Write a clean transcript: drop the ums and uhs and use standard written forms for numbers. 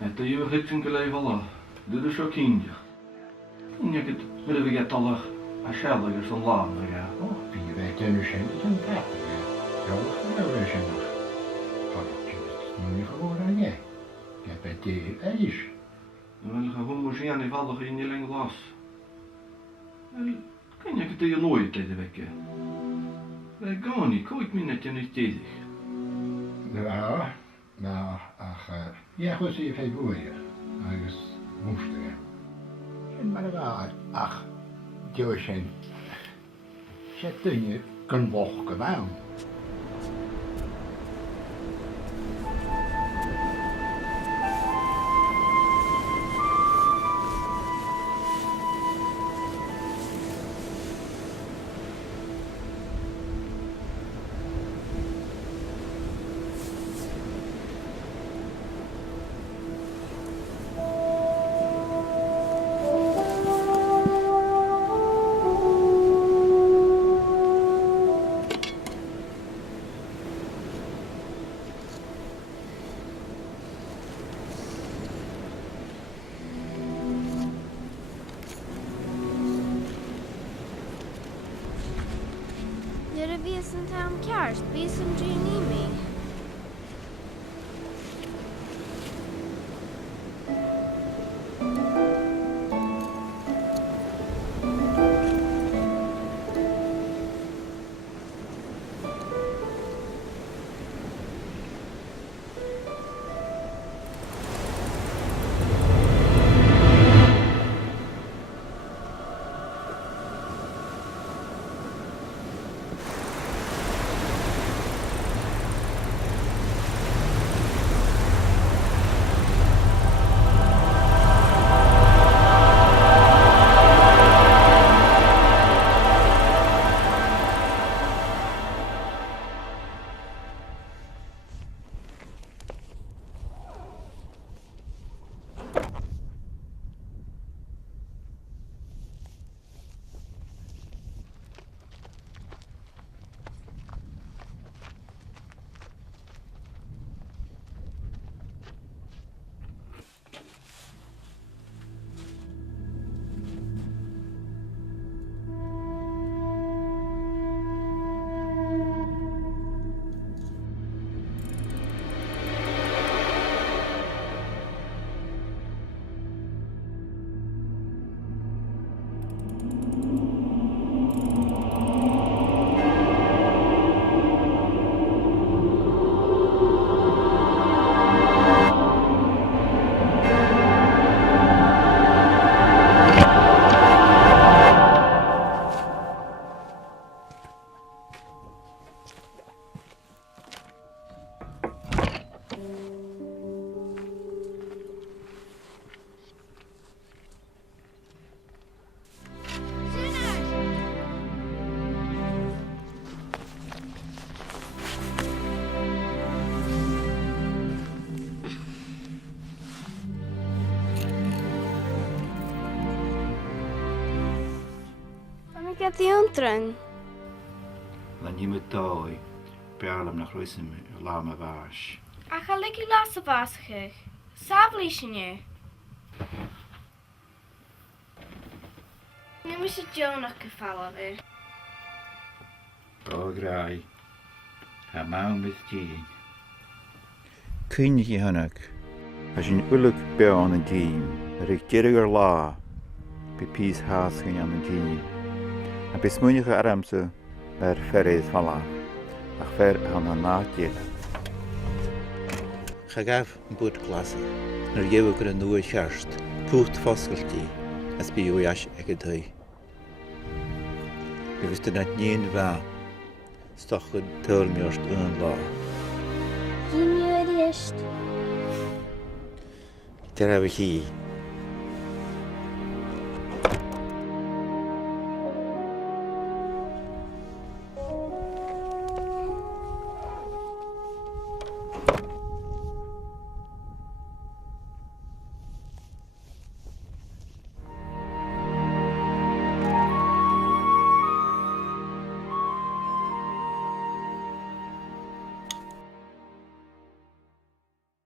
Että ei ole hetken vala. Dit is ook kindje. En je kunt willen we get alle schelligers van later, ja. Puis weet je nu sen tähtiä. Joo, kyllä sen. Kalottivat. No niin gewoon jij. Ja bent je eis. Dan wil je homogene vallen in je leng las. Kan je het hier nooit tegen wekken? Wij gaan niet, kijk me net je niet tegen. Ja, nou, ach, ja, goed, je heeft woorden. Agus moesten. En maar waar, ach, jo sen. Zet je kan walken wel. Dere vi som tar om kärst, vi som drar mig. Mikä tiuntren? La nimme dói, bearlam nach ruisim lama váis. A chaliki lasa vaschich. Savlišně. Nemůžu se Jonah gefallen. Bograi, ha maun mit dien. Cynnig I hynnyg, as yn ulig beon yn dyn, yr eich gyrig o'r la, by pys has gyn am yn dyn. A bys mwynhau ar amser yr fferydd fala, ach fer han yn nadil. Chagaf yn bwyd glasa, nyr yew gyda nhw y siarst, pwt ffosgylti, as by yw ias ag y dwy. By fys dyna nyn fa, stochyd tyrmiost yn la. Gyn yw erist. Dyna fy hi,